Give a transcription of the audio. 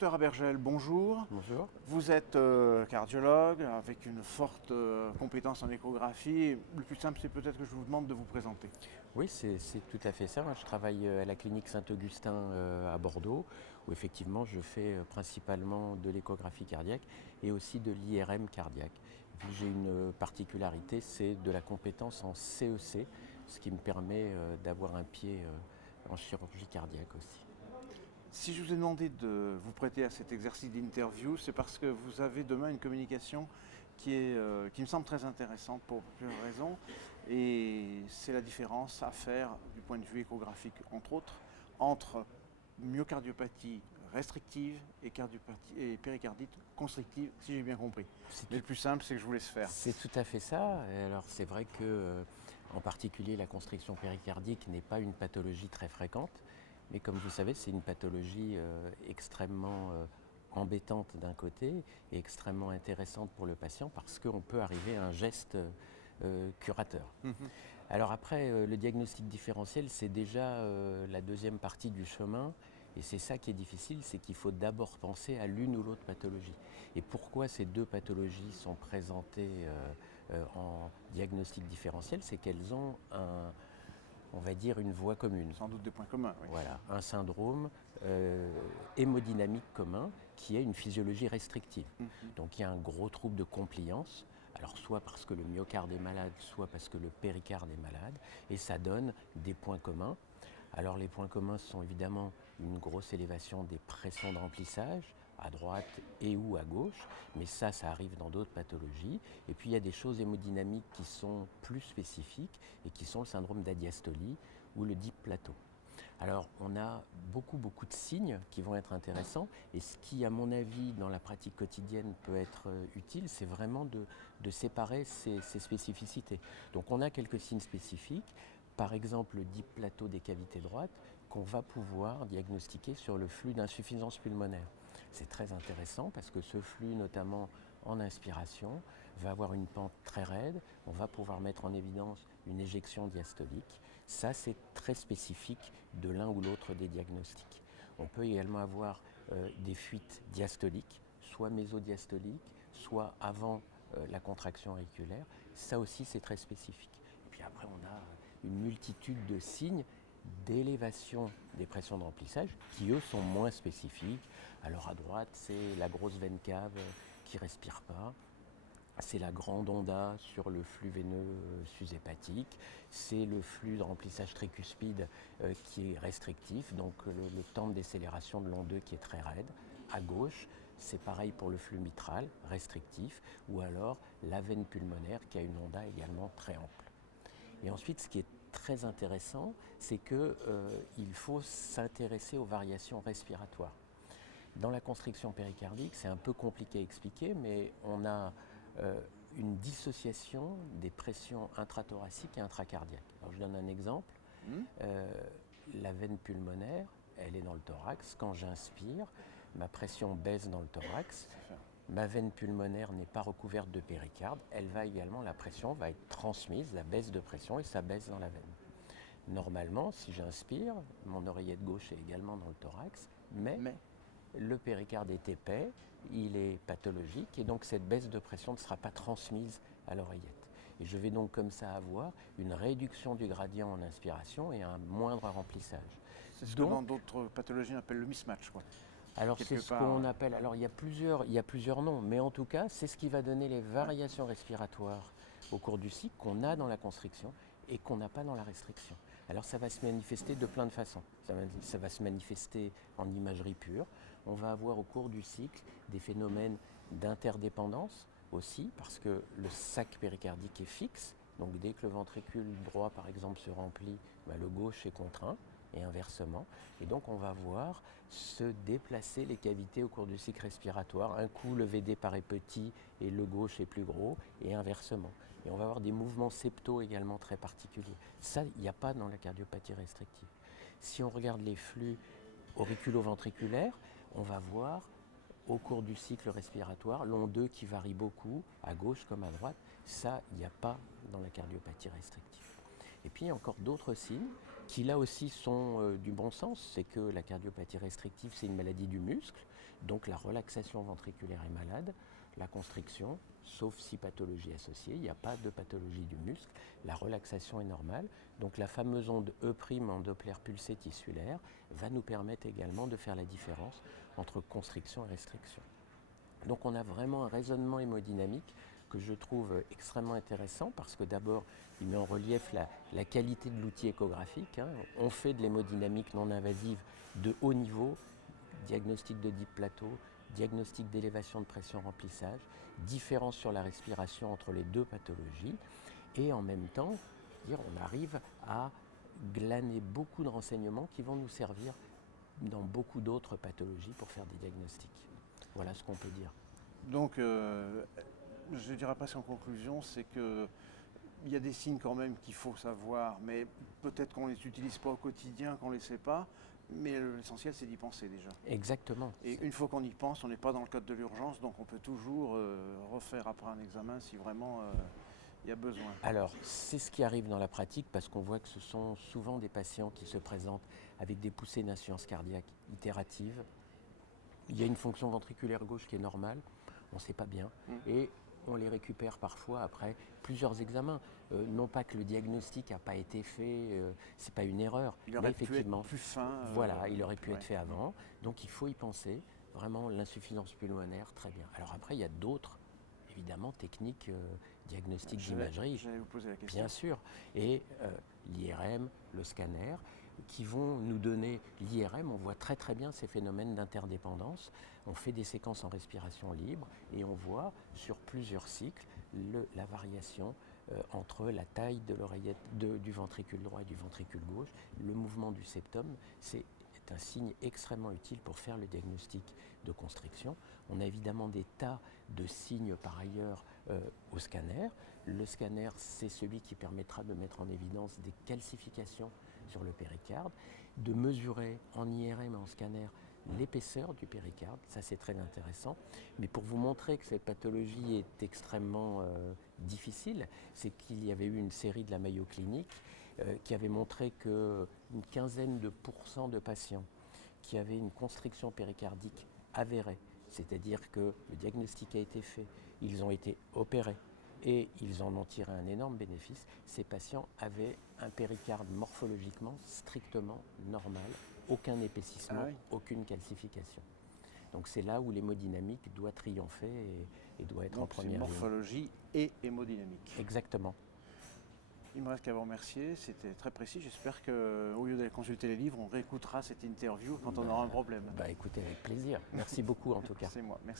Docteur Abergel, bonjour. Bonjour. Vous êtes cardiologue avec une forte compétence en échographie. Le plus simple, c'est peut-être que je vous demande de vous présenter. Oui, c'est tout à fait ça. Je travaille à la clinique Saint-Augustin à Bordeaux, où effectivement je fais principalement de l'échographie cardiaque et aussi de l'IRM cardiaque. Puis j'ai une particularité, c'est de la compétence en CEC, ce qui me permet d'avoir un pied en chirurgie cardiaque aussi. Si je vous ai demandé de vous prêter à cet exercice d'interview, c'est parce que vous avez demain une communication qui me semble très intéressante pour plusieurs raisons. Et c'est la différence à faire du point de vue échographique, entre autres, entre myocardiopathie restrictive et péricardite constrictive, si j'ai bien compris. Mais le plus simple, c'est que je vous laisse faire. C'est tout à fait ça. Et alors c'est vrai que, en particulier, la constriction péricardique n'est pas une pathologie très fréquente, mais comme vous savez, c'est une pathologie extrêmement embêtante d'un côté et extrêmement intéressante pour le patient parce qu'on peut arriver à un geste curateur. Alors après, le diagnostic différentiel, c'est déjà la deuxième partie du chemin. Et c'est ça qui est difficile, c'est qu'il faut d'abord penser à l'une ou l'autre pathologie. Et pourquoi ces deux pathologies sont présentées en diagnostic différentiel, c'est qu'elles ont on va dire une voie commune. Sans doute des points communs. Oui. Voilà, un syndrome hémodynamique commun qui est une physiologie restrictive. Donc il y a un gros trouble de compliance. Alors soit parce que le myocarde est malade, soit parce que le péricarde est malade, et ça donne des points communs. Alors les points communs sont évidemment une grosse élévation des pressions de remplissage, à droite et ou à gauche, mais ça arrive dans d'autres pathologies. Et puis il y a des choses hémodynamiques qui sont plus spécifiques et qui sont le syndrome d'adiastolie ou le deep plateau. Alors on a beaucoup de signes qui vont être intéressants et ce qui à mon avis dans la pratique quotidienne peut être utile, c'est vraiment de séparer ces spécificités. Donc on a quelques signes spécifiques, par exemple le deep plateau des cavités droites qu'on va pouvoir diagnostiquer sur le flux d'insuffisance pulmonaire. C'est très intéressant parce que ce flux, notamment en inspiration, va avoir une pente très raide. On va pouvoir mettre en évidence une éjection diastolique. Ça, c'est très spécifique de l'un ou l'autre des diagnostics. On peut également avoir des fuites diastoliques, soit mésodiastoliques, soit avant la contraction auriculaire. Ça aussi, c'est très spécifique. Et puis après, on a une multitude de signes d'élévation des pressions de remplissage qui eux sont moins spécifiques. Alors à droite c'est la grosse veine cave qui ne respire pas, c'est la grande onda sur le flux veineux sus-hépatique, c'est le flux de remplissage tricuspide qui est restrictif, donc le temps de décélération de l'onde qui est très raide. À gauche, c'est pareil pour le flux mitral, restrictif, ou alors la veine pulmonaire qui a une onda également très ample. Et ensuite, ce qui est très intéressant, c'est qu'il faut s'intéresser aux variations respiratoires. Dans la constriction péricardique, c'est un peu compliqué à expliquer, mais on a une dissociation des pressions intrathoraciques et intracardiaques. Alors, je donne un exemple. La veine pulmonaire, elle est dans le thorax. Quand j'inspire, ma pression baisse dans le thorax. Ma veine pulmonaire n'est pas recouverte de péricarde, la pression va être transmise, la baisse de pression, et ça baisse dans la veine. Normalement, si j'inspire, mon oreillette gauche est également dans le thorax, mais le péricarde est épais, il est pathologique, et donc cette baisse de pression ne sera pas transmise à l'oreillette. Et je vais donc comme ça avoir une réduction du gradient en inspiration et un moindre remplissage. C'est ce que dans d'autres pathologies on appelle le mismatch, quoi. Alors c'est ce qu'on appelle, alors il y a plusieurs noms, mais en tout cas c'est ce qui va donner les variations respiratoires au cours du cycle qu'on a dans la constriction et qu'on n'a pas dans la restriction. Alors ça va se manifester de plein de façons. Ça va se manifester en imagerie pure. On va avoir au cours du cycle des phénomènes d'interdépendance aussi, parce que le sac péricardique est fixe. Donc dès que le ventricule droit par exemple se remplit, le gauche est contraint. Et inversement. Et donc on va voir se déplacer les cavités au cours du cycle respiratoire. Un coup le VD paraît petit et le gauche est plus gros, et inversement. Et on va avoir des mouvements septaux également très particuliers. Ça, il n'y a pas dans la cardiopathie restrictive. Si on regarde les flux auriculo-ventriculaires, on va voir au cours du cycle respiratoire l'onde qui varie beaucoup, à gauche comme à droite. Ça, il n'y a pas dans la cardiopathie restrictive. Et puis il y a encore d'autres signes qui là aussi sont du bon sens, c'est que la cardiopathie restrictive c'est une maladie du muscle, Donc la relaxation ventriculaire est malade, la constriction, sauf si pathologie associée, il n'y a pas de pathologie du muscle, la relaxation est normale. Donc la fameuse onde E' en Doppler pulsé tissulaire va nous permettre également de faire la différence entre constriction et restriction. Donc on a vraiment un raisonnement hémodynamique que je trouve extrêmement intéressant parce que d'abord il met en relief la qualité de l'outil échographique. Hein. On fait de l'hémodynamique non invasive de haut niveau, diagnostic de deep plateau, diagnostic d'élévation de pression remplissage, différence sur la respiration entre les deux pathologies et en même temps on arrive à glaner beaucoup de renseignements qui vont nous servir dans beaucoup d'autres pathologies pour faire des diagnostics. Voilà ce qu'on peut dire. Donc, je dirais presque en conclusion, c'est que il y a des signes quand même qu'il faut savoir, mais peut-être qu'on ne les utilise pas au quotidien, qu'on ne les sait pas, mais l'essentiel c'est d'y penser déjà. Exactement. Et une fois qu'on y pense, on n'est pas dans le cadre de l'urgence, donc on peut toujours refaire après un examen si vraiment il y a besoin. Alors, c'est ce qui arrive dans la pratique parce qu'on voit que ce sont souvent des patients qui se présentent avec des poussées d'insuffisance cardiaque itérative. Il y a une fonction ventriculaire gauche qui est normale, on ne sait pas bien, et on les récupère parfois après plusieurs examens. Non pas que le diagnostic n'a pas été fait, c'est pas une erreur, Il aurait mais effectivement, pu être plus fin. voilà, il aurait pu être fait avant, donc il faut y penser. Vraiment, l'insuffisance pulmonaire, très bien. Alors après, il y a d'autres, évidemment, techniques diagnostiques d'imagerie. J'allais vous poser la question. Bien sûr, et l'IRM, le scanner, qui vont nous donner l'IRM, on voit très très bien ces phénomènes d'interdépendance. On fait des séquences en respiration libre et on voit sur plusieurs cycles la variation entre la taille de l'oreillette du ventricule droit et du ventricule gauche, le mouvement du septum. C'est un signe extrêmement utile pour faire le diagnostic de constriction. On a évidemment des tas de signes par ailleurs au scanner. Le scanner, c'est celui qui permettra de mettre en évidence des calcifications sur le péricarde, de mesurer en IRM et en scanner l'épaisseur du péricarde, ça c'est très intéressant. Mais pour vous montrer que cette pathologie est extrêmement difficile, c'est qu'il y avait eu une série de la Mayo Clinic qui avait montré qu'une quinzaine de pourcents de patients qui avaient une constriction péricardique avérée, c'est-à-dire que le diagnostic a été fait, ils ont été opérés et ils en ont tiré un énorme bénéfice, ces patients avaient un péricarde morphologiquement strictement normal, aucun épaississement, aucune calcification. Donc c'est là où l'hémodynamique doit triompher et doit être en première ligne. Morphologie et hémodynamique. Exactement. Il me reste qu'à vous remercier, c'était très précis. J'espère qu'au lieu d'aller consulter les livres, on réécoutera cette interview quand on aura un problème. Écoutez, avec plaisir. Merci beaucoup en tout cas. C'est moi, merci.